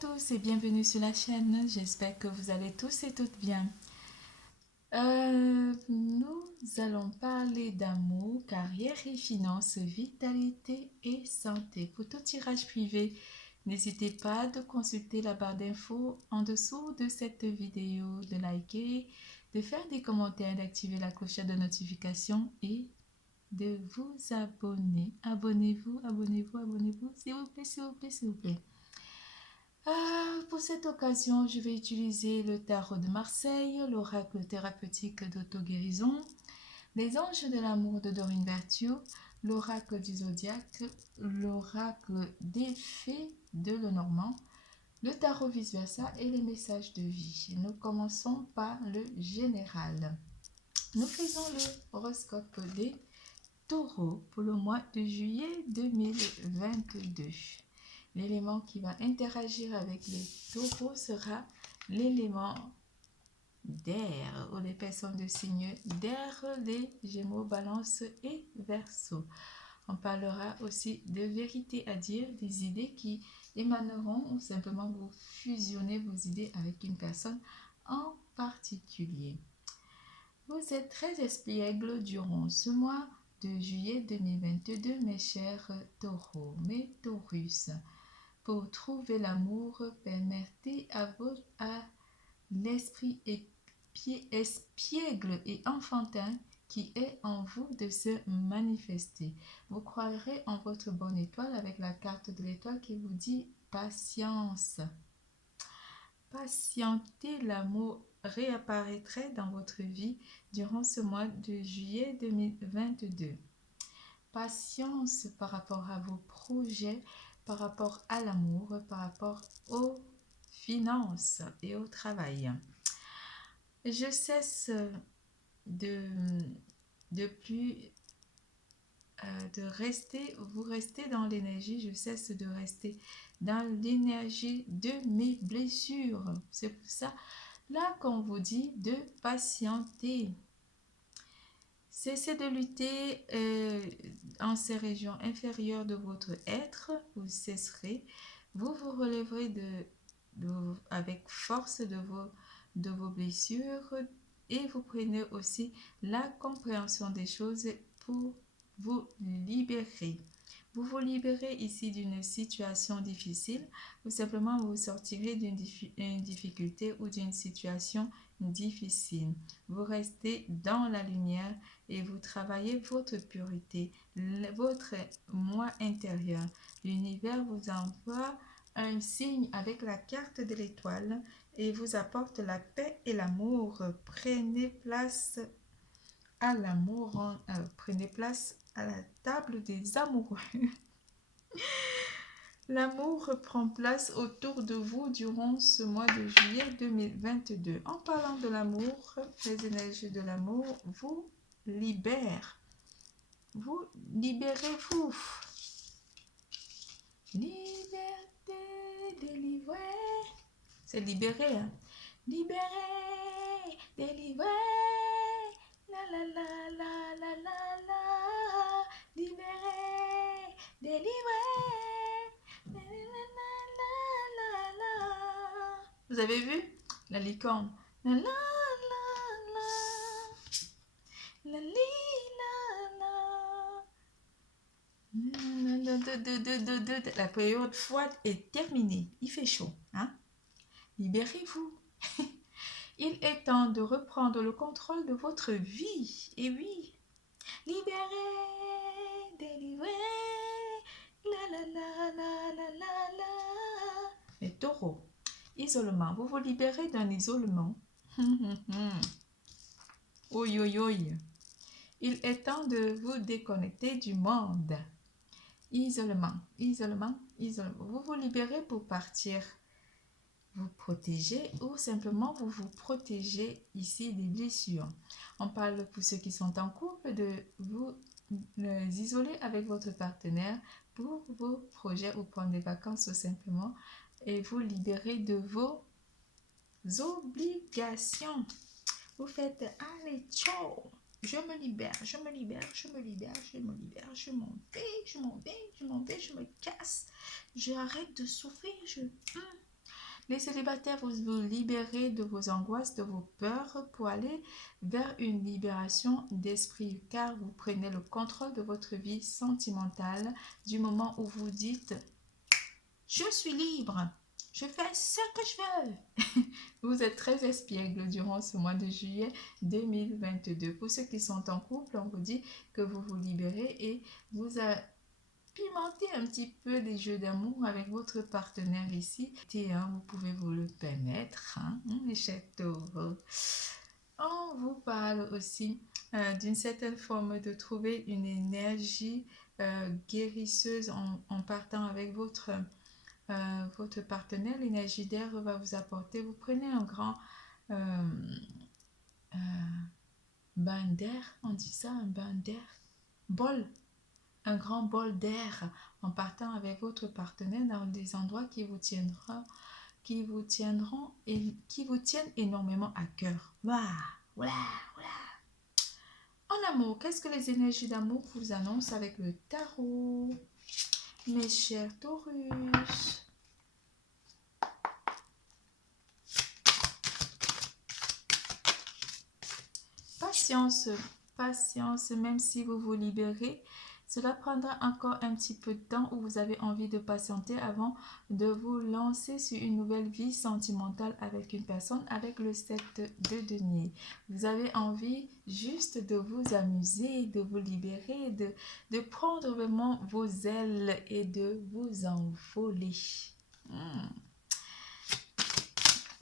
tous et bienvenue sur la chaîne. J'espère que vous allez tous et toutes bien. Nous allons parler d'amour, carrière et finances, vitalité et santé. Pour tout tirage privé, n'hésitez pas de consulter la barre d'infos en dessous de cette vidéo, de liker, de faire des commentaires, d'activer la cloche de notification et de vous abonner. Abonnez-vous, abonnez-vous, abonnez-vous, s'il vous plaît, s'il vous plaît, s'il vous plaît. Pour cette occasion, je vais utiliser le tarot de Marseille, l'oracle thérapeutique d'auto-guérison, les anges de l'amour de Dorine Virtue, l'oracle du zodiaque, l'oracle des fées de Lenormand, le tarot vice-versa et les messages de vie. Nous commençons par le général. Nous faisons l'horoscope des taureaux pour le mois de juillet 2022. L'élément qui va interagir avec les taureaux sera l'élément d'air, ou les personnes de signe d'air, les gémeaux, balance et verseau. On parlera aussi de vérité à dire, des idées qui émaneront ou simplement vous fusionnez vos idées avec une personne en particulier. Vous êtes très espiègle durant ce mois de juillet 2022, mes chers taureaux, mes taurus. Pour trouver l'amour, permettez à l'esprit espiègle et enfantin qui est en vous de se manifester. Vous croirez en votre bonne étoile avec la carte de l'étoile qui vous dit patience. Patientez, l'amour réapparaîtrait dans votre vie durant ce mois de juillet 2022. Patience par rapport à vos projets, par rapport à l'amour, par rapport aux finances et au travail. Je cesse vous restez dans l'énergie, je cesse de rester dans l'énergie de mes blessures. C'est pour ça, là qu'on vous dit de patienter. Cessez de lutter en ces régions inférieures de votre être, vous cesserez, vous vous relèverez avec force de vos blessures et vous prenez aussi la compréhension des choses pour vous libérer. Vous vous libérez ici d'une situation difficile ou simplement vous sortirez d'une difficulté ou d'une situation difficile. Vous restez dans la lumière et vous travaillez votre pureté, votre moi intérieur. L'univers vous envoie un signe avec la carte de l'étoile et vous apporte la paix et l'amour. Prenez place à l'amour, prenez place à la table des amoureux. L'amour prend place autour de vous durant ce mois de juillet 2022. En parlant de l'amour, les énergies de l'amour vous libèrent. Vous libérez-vous. Liberté délivrée. C'est libéré, hein? Libéré, délivré. La la la la la la la. Libéré, délivré. La, la, la, la, la. Vous avez vu? La licorne. La la la la. La li la la. La période froide est terminée. Il fait chaud, hein? Libérez-vous. Il est temps de reprendre le contrôle de votre vie. Et oui, libérez, délivrez. La la la la la la la. Les taureaux, isolement. Vous vous libérez d'un isolement. Oi, oi, oi. Il est temps de vous déconnecter du monde. Isolement, isolement, isolement. Vous vous libérez pour partir vous protéger ou simplement vous vous protégez ici des blessures. On parle pour ceux qui sont en couple de vous isoler avec votre partenaire pour vos projets ou prendre des vacances tout simplement et vous libérer de vos obligations. Vous faites allez ciao, je me libère, je me libère, je me libère, je me libère, je m'en vais, je m'en vais, je m'en vais, je me casse, j'arrête de souffrir, Les célibataires, vous vous libérez de vos angoisses, de vos peurs pour aller vers une libération d'esprit car vous prenez le contrôle de votre vie sentimentale du moment où vous dites « Je suis libre, je fais ce que je veux ». Vous êtes très espiègle durant ce mois de juillet 2022. Pour ceux qui sont en couple, on vous dit que vous vous libérez et vous pimentez un petit peu des jeux d'amour avec votre partenaire ici. Vous pouvez vous le permettre, mes chers taureaux. On vous parle aussi d'une certaine forme de trouver une énergie guérisseuse en partant avec votre partenaire. L'énergie d'air va vous apporter. Vous prenez un grand bain d'air, on dit ça, un bain d'air, bol, un grand bol d'air en partant avec votre partenaire dans des endroits qui vous tiennent énormément à cœur. Voilà. En amour, qu'est-ce que les énergies d'amour vous annoncent avec le tarot, mes chers Taurus? Patience, même si vous vous libérez, cela prendra encore un petit peu de temps où vous avez envie de patienter avant de vous lancer sur une nouvelle vie sentimentale avec une personne avec le 7 de denier. Vous avez envie juste de vous amuser, de vous libérer, de prendre vraiment vos ailes et de vous envoler.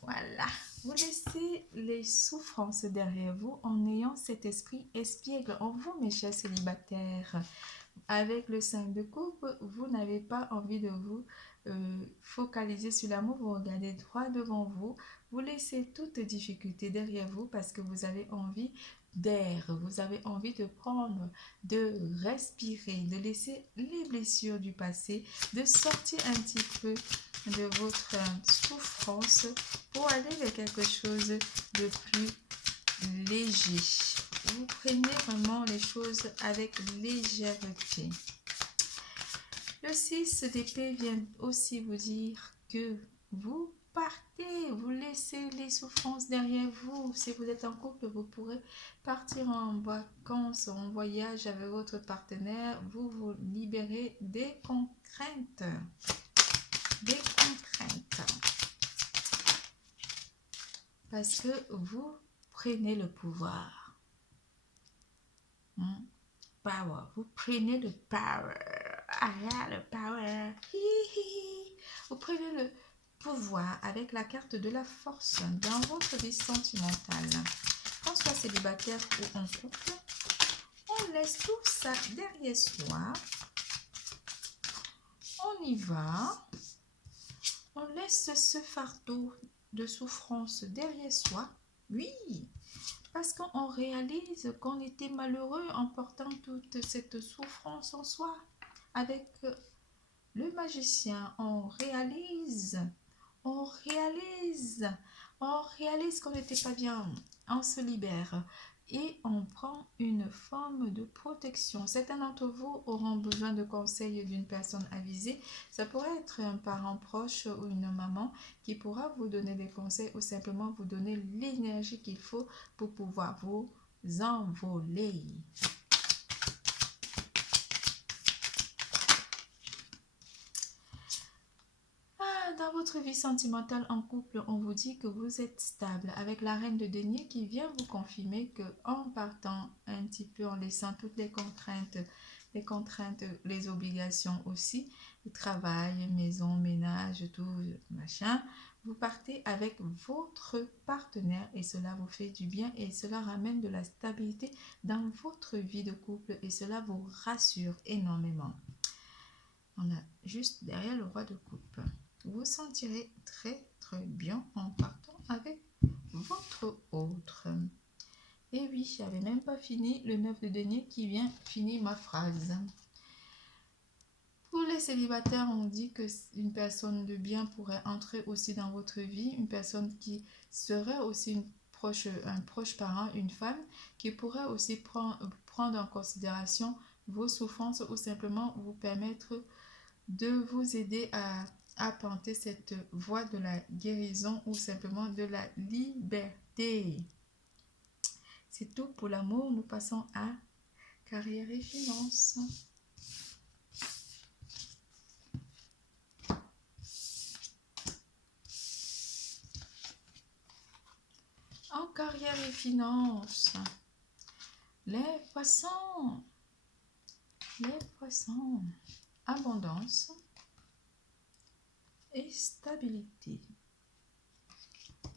Voilà. Vous laissez les souffrances derrière vous en ayant cet esprit espiègle en vous, mes chers célibataires. Avec le 5 de coupe, vous n'avez pas envie de vous focaliser sur l'amour, vous regardez droit devant vous, vous laissez toute difficulté derrière vous parce que vous avez envie d'air, vous avez envie de prendre, de respirer, de laisser les blessures du passé, de sortir un petit peu de votre souffrance pour aller vers quelque chose de plus léger. Vous prenez vraiment les choses avec légèreté. Le 6 d'épée vient aussi vous dire que vous partez, vous laissez les souffrances derrière vous. Si vous êtes en couple, vous pourrez partir en vacances, en voyage avec votre partenaire. Vous vous libérez des contraintes. Parce que vous prenez le pouvoir. Power. Vous prenez le power. Le power. Vous prenez le pouvoir avec la carte de la force dans votre vie sentimentale. Qu'on soit célibataire ou en couple, on laisse tout ça derrière soi. On y va. On laisse ce fardeau de souffrance derrière soi. Oui, parce qu'on réalise qu'on était malheureux en portant toute cette souffrance en soi. Avec le magicien, on réalise qu'on n'était pas bien. On se libère et on prend une forme de protection. Certains d'entre vous auront besoin de conseils d'une personne avisée. Ça pourrait être un parent proche ou une maman qui pourra vous donner des conseils ou simplement vous donner l'énergie qu'il faut pour pouvoir vous envoler. Dans votre vie sentimentale en couple, on vous dit que vous êtes stable avec la reine de denier qui vient vous confirmer que en partant un petit peu, en laissant toutes les contraintes, les obligations aussi, le travail, maison, ménage, tout machin, vous partez avec votre partenaire et cela vous fait du bien et cela ramène de la stabilité dans votre vie de couple et cela vous rassure énormément. On a juste derrière le roi de coupe. Vous sentirez très bien en partant avec votre autre. Et oui, j'avais même pas fini le 9 de denier qui vient finir ma phrase. Pour les célibataires, on dit que une personne de bien pourrait entrer aussi dans votre vie, une personne qui serait aussi un proche parent, une femme, qui pourrait aussi prendre en considération vos souffrances ou simplement vous permettre de vous aider à apporter cette voie de la guérison ou simplement de la liberté. C'est tout pour l'amour. Nous passons à carrière et finances. En carrière et finances, les poissons, abondance et stabilité.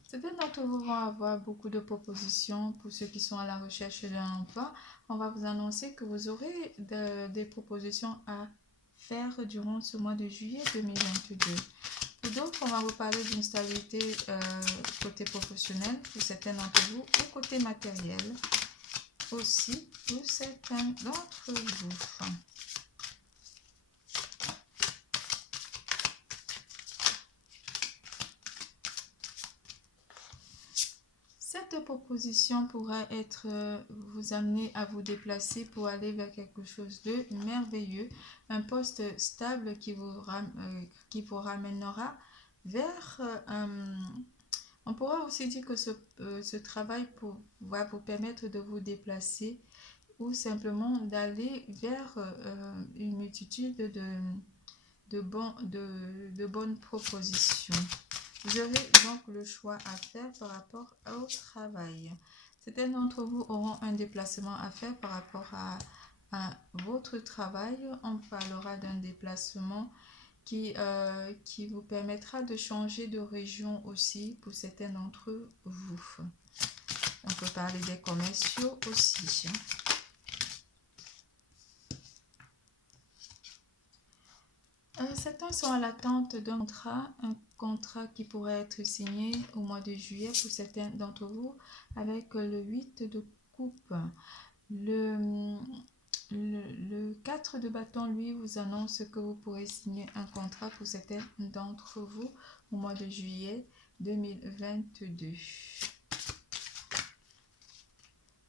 Certains d'entre vous vont avoir beaucoup de propositions pour ceux qui sont à la recherche d'un emploi. On va vous annoncer que vous aurez des propositions à faire durant ce mois de juillet 2022. Pour d'autres, on va vous parler d'une stabilité côté professionnel pour certains d'entre vous ou côté matériel aussi pour certains d'entre vous. Cette proposition pourra vous amener à vous déplacer pour aller vers quelque chose de merveilleux, un poste stable qui vous ramènera vers... on pourra aussi dire que ce travail va vous permettre de vous déplacer ou simplement d'aller vers une multitude de bonnes propositions. Vous aurez donc le choix à faire par rapport au travail. Certains d'entre vous auront un déplacement à faire par rapport à votre travail. On parlera d'un déplacement qui vous permettra de changer de région aussi pour certains d'entre vous. On peut parler des commerciaux aussi. Certains sont à l'attente d'un un contrat qui pourrait être signé au mois de juillet pour certains d'entre vous avec le 8 de coupe. Le 4 de bâton, lui, vous annonce que vous pourrez signer un contrat pour certains d'entre vous au mois de juillet 2022.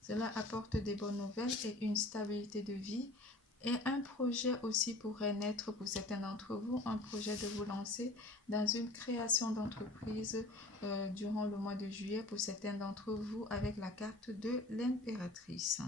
Cela apporte des bonnes nouvelles et une stabilité de vie. Et un projet aussi pourrait naître pour certains d'entre vous, un projet de vous lancer dans une création d'entreprise durant le mois de juillet pour certains d'entre vous avec la carte de l'impératrice.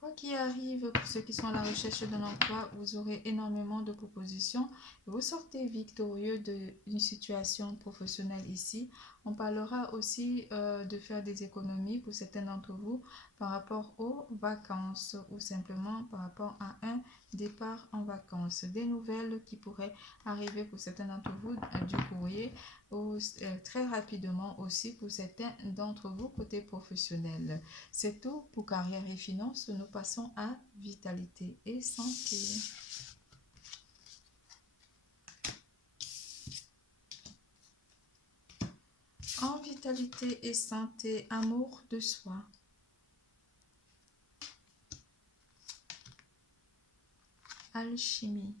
Quoi qu'il arrive, pour ceux qui sont à la recherche d'un emploi, vous aurez énormément de propositions. Vous sortez victorieux d'une situation professionnelle ici. On parlera aussi de faire des économies pour certains d'entre vous par rapport aux vacances ou simplement par rapport à un départ en vacances. Des nouvelles qui pourraient arriver pour certains d'entre vous du courrier ou très rapidement aussi pour certains d'entre vous côté professionnel. C'est tout pour carrière et finances. Nous passons à vitalité et santé. En vitalité et santé, amour de soi. Alchimie.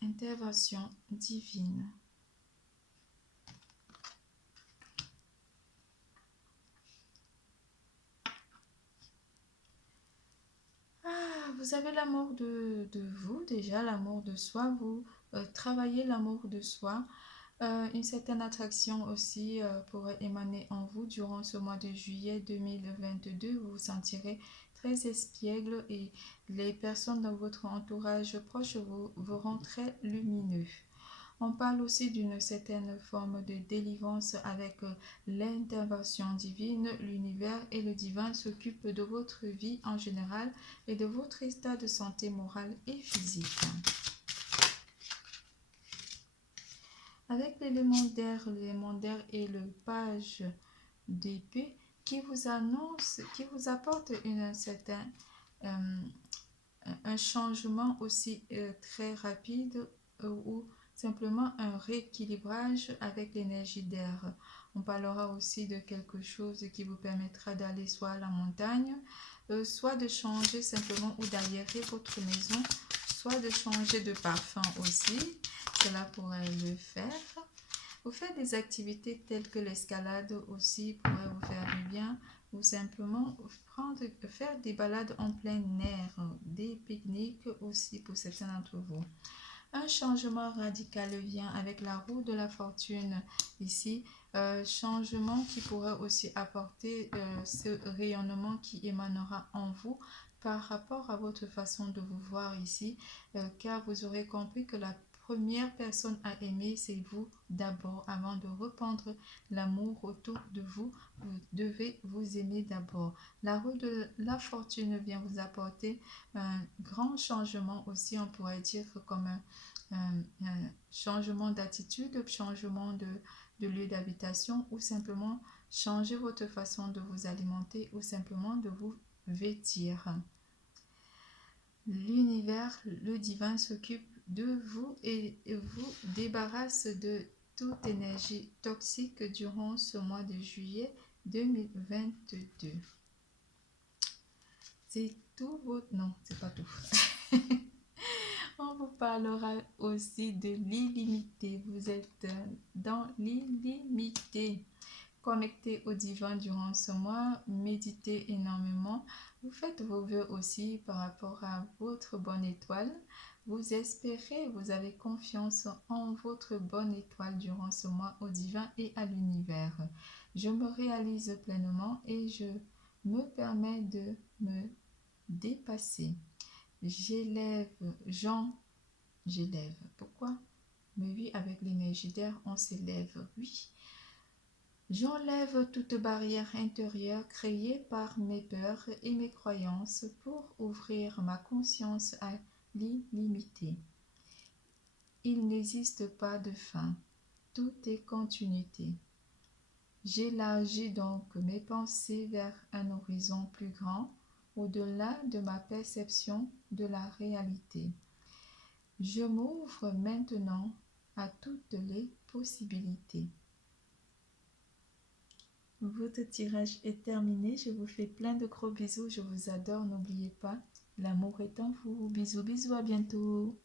Intervention divine. Vous avez l'amour de vous déjà, l'amour de soi, vous travaillez l'amour de soi. Une certaine attraction aussi pourrait émaner en vous durant ce mois de juillet 2022. Vous vous sentirez très espiègle et les personnes dans votre entourage proche vous verront très lumineux. On parle aussi d'une certaine forme de délivrance avec l'intervention divine. L'univers et le divin s'occupent de votre vie en général et de votre état de santé morale et physique. Avec l'élément d'air et le page d'épée qui vous apporte un changement aussi très rapide ou simplement un rééquilibrage avec l'énergie d'air. On parlera aussi de quelque chose qui vous permettra d'aller soit à la montagne, soit de changer simplement ou d'aérer votre maison, soit de changer de parfum aussi. Cela pourrait le faire. Vous faites des activités telles que l'escalade aussi pourrait vous faire du bien. ou simplement faire des balades en plein air, des pique-niques aussi pour certains d'entre vous. Un changement radical vient avec la roue de la fortune ici, changement qui pourrait aussi apporter ce rayonnement qui émanera en vous par rapport à votre façon de vous voir ici, car vous aurez compris que la première personne à aimer, c'est vous d'abord. Avant de répandre l'amour autour de vous, vous devez vous aimer d'abord. La roue de la fortune vient vous apporter un grand changement aussi, on pourrait dire comme un changement d'attitude, changement de lieu d'habitation, ou simplement changer votre façon de vous alimenter ou simplement de vous vêtir. L'univers, le divin s'occupe de vous et vous débarrasse de toute énergie toxique durant ce mois de juillet 2022. C'est tout votre... Non, c'est pas tout. On vous parlera aussi de l'illimité. Vous êtes dans l'illimité. Connectez au divin durant ce mois, méditez énormément. Vous faites vos vœux aussi par rapport à votre bonne étoile. Vous espérez, vous avez confiance en votre bonne étoile durant ce mois au divin et à l'univers. Je me réalise pleinement et je me permets de me dépasser. J'élève. Pourquoi? Mais oui, avec l'énergie d'air, on s'élève. Oui. J'enlève toute barrière intérieure créée par mes peurs et mes croyances pour ouvrir ma conscience à l'illimité. Il n'existe pas de fin, tout est continuité. J'élargis donc mes pensées vers un horizon plus grand, au-delà de ma perception de la réalité. Je m'ouvre maintenant à toutes les possibilités. Votre tirage est terminé. Je vous fais plein de gros bisous. Je vous adore. N'oubliez pas, l'amour est en vous. Bisous, bisous, à bientôt.